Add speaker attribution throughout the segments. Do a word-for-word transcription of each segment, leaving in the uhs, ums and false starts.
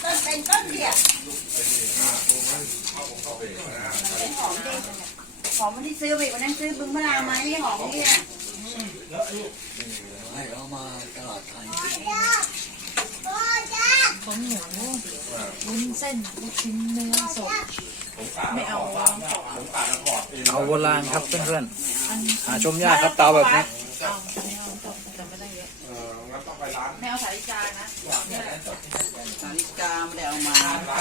Speaker 1: ต้นเป็นต้นเดียวหอมเด็หอมมันที่ซื้อไปวันนั้นซื้อบึงมะนาวมานี่หอมเนี่ย
Speaker 2: ให้เรามาตลาดไทย
Speaker 3: ของหมูวุ้นเส้นลูกชิ้นเนื้อสดไม่เอา
Speaker 4: เตาโบราณครับเพื่อนๆหาชมยากครับเตาแบบนี้
Speaker 3: เอาไม่เอาแต่ไม่ได้เยอะไม่เอาสาลิกานะ
Speaker 1: สาลิกาไม่ได้เอามา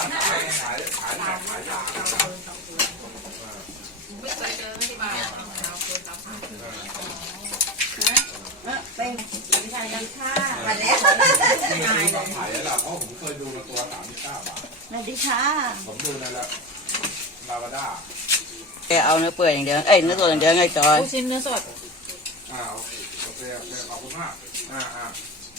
Speaker 3: ไม่เคยเจอไม่ได้มา
Speaker 1: เป็นวิชาการฆ่ามาแล้ว
Speaker 5: ตายเลยขายแล้วล่ะเพราะผมเคยดูมาตัวสามสิบเก้าบาท
Speaker 1: นาดิค่ะ
Speaker 5: ผมดูนั่นแหละลาวาด้า
Speaker 1: แกเอาเนื้อเปื่อยอย่างเดียวเอ้ยเนื้อตัวอย่างเดียวไงจอย
Speaker 3: ลูกชิ้นเนื้อสด
Speaker 5: อ้าวโอเคโอเคขอบคุณมากอ่าอ่า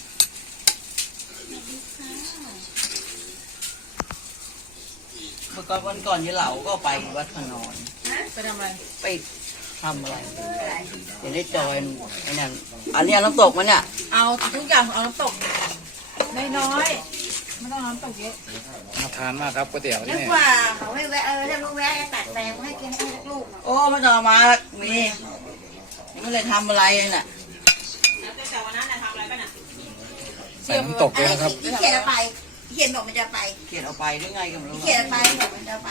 Speaker 1: เมื่อก่อนวันก่อนยี่เหลาก็ไปวัดพนอน
Speaker 3: ไปทำอะไร
Speaker 1: ไปทำอะไรเห็นได้จอยไอ้นั่นอันนี้น้ำตกมันเนี่ย
Speaker 3: เอาทุกอย่างเอาน้ำตกน้อยๆไม่ต้องน้ำตกเยอะ
Speaker 4: น่าทานมากครับก๋วยเตี๋ยวนี่
Speaker 1: นึกว่าเขาให้แวะเออถ้าลูกแวะจะตัดแตงให้กินให้ลูกโอ้ไม่ต้องมาละมีไม่เลยทำอะไรน่ะ
Speaker 3: แต่วันนั้นทำอะไรป่ะน่ะ
Speaker 4: ใส่น้ำตกเลยนะครับ
Speaker 1: เขียนเอาไปเขียนบอกมันจะไปเขียนเอาไปได้ไงกันไม่รู้เขียนไปบอกมันจะไป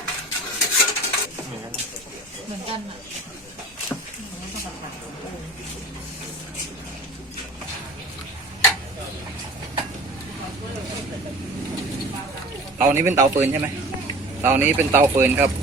Speaker 3: เหมือนกันอ่ะ
Speaker 4: เตานี้เป็นเตาฟืนใช่ไหมเตานี้เป็นเตาฟืนครับ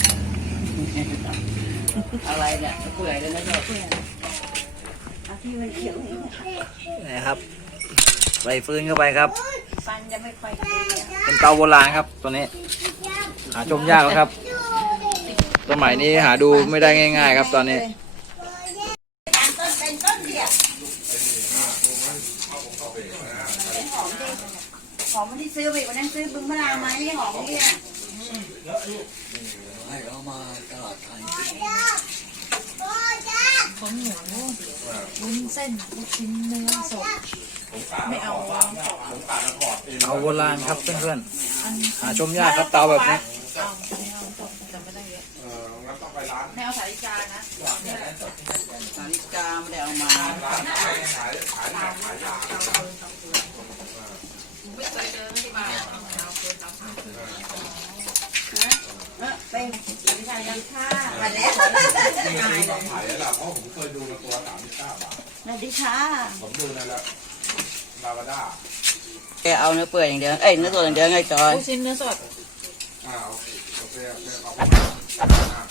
Speaker 1: อะไรเนี่ยเปื่อยเลยนะเจ้าเปื่อยเอาที่มันเขียว
Speaker 4: นี่ครับใส่ฟืนเข้าไปครับ
Speaker 1: ฟันจะไม่ค่อย
Speaker 4: เป็นเตาโบราณครับตัวนี้หาชมยากครับสมัยนี้หาดูไม่ได้ง่ายๆครับตอนนี้
Speaker 1: ต้นเป็นต้นเดียวหอมเด็หอมมันที่ซื้อไปวันนั้นซื้อบึงมะนาวมานี่หอมเนี่ย
Speaker 2: ให้เรามาตลาดไทย
Speaker 3: ของหมูวุ้นเส้นลูกชิ้นเนื้อสดไม่เอา
Speaker 4: เตาโบราณครับเพื่อนๆหาชมยากครับเตาแบบนี้
Speaker 3: เอาไม่เอาแต่ไม่ได้เยอะไม่เอาสาลิกานะ
Speaker 1: สาลิกาไม่ได้เอามา
Speaker 3: ไม่เคยเจอไม่ได้มา
Speaker 1: เป็นวิชาการฆ่ามาแล้ว
Speaker 5: ตายเลยขายแล้วล่ะเพราะผมเคยดูมาตัวสามสิบเก้าบาท
Speaker 1: นาดิค่ะ
Speaker 5: ผมดูนั่นแหละลาวาด้า
Speaker 1: แกเอาเนื้อเปื่อยอย่างเดียวเอ้ยเนื้อตัวอย่างเดียวไงจอย
Speaker 3: ลูกชิ้นเนื้อสด
Speaker 5: อ้าวโอเคโอเคขอบคุณมาก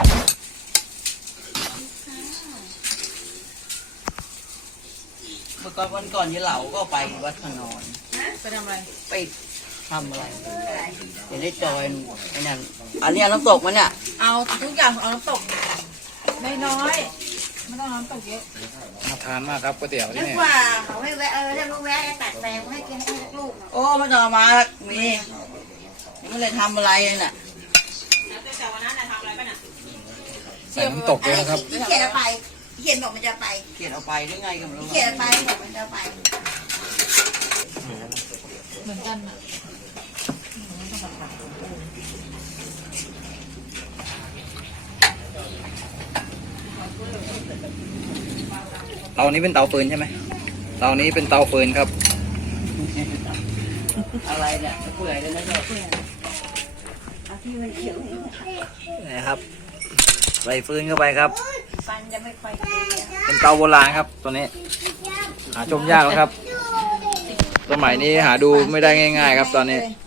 Speaker 1: เมื่อก่อนวันก่อนยี่เหลาก็ไปวัดพนอน
Speaker 3: ไปทำอะไร
Speaker 1: ไปทำอะไรเห็นได้จอยไอ้นั่นอันนี้น้ำตกมันเนี่ย
Speaker 3: เอาทุกอย่างเอาน้ำตกน้อยๆไม่ต้องน้ำตกเยอะ
Speaker 4: น่าทานมากครับก๋วยเตี๋ยว
Speaker 1: นี่
Speaker 4: นึก
Speaker 1: ว่าเขาให้แวะเออถ้าลูกแวะจะตัดแตงให้กินให้ลูกโอ้ไม่ต้องมาละมีไม่เลยทำอะไรน่ะ
Speaker 3: แต่วันนั้นทำอะไรป่ะน่ะ
Speaker 4: ใส่น้ำตกเลยนะครับ
Speaker 1: เขียนเอาไปเขียนบอกมันจะไปเขียนเอาไปได้ไงกันไม่รู้เขียนไปบอกมันจะไป
Speaker 3: เหมือนกันอ่ะ
Speaker 4: เตานี้เป็นเตาฟืนใช่ไหมเตานี้เป็นเตาฟืนครับ
Speaker 1: อะไรเนี่ยเปื่อยเลยนะเจ้าเปื่อยเอาที่มันเขียว
Speaker 4: นี่ครับใส่ฟืนเข้าไปครับ
Speaker 1: ฟันจะไม่ค่อย
Speaker 4: เป็นเตาโบราณครับตัวนี้หาชมยากครับสมัยนี้หาดูไม่ได้ง่ายๆครับตอนนี้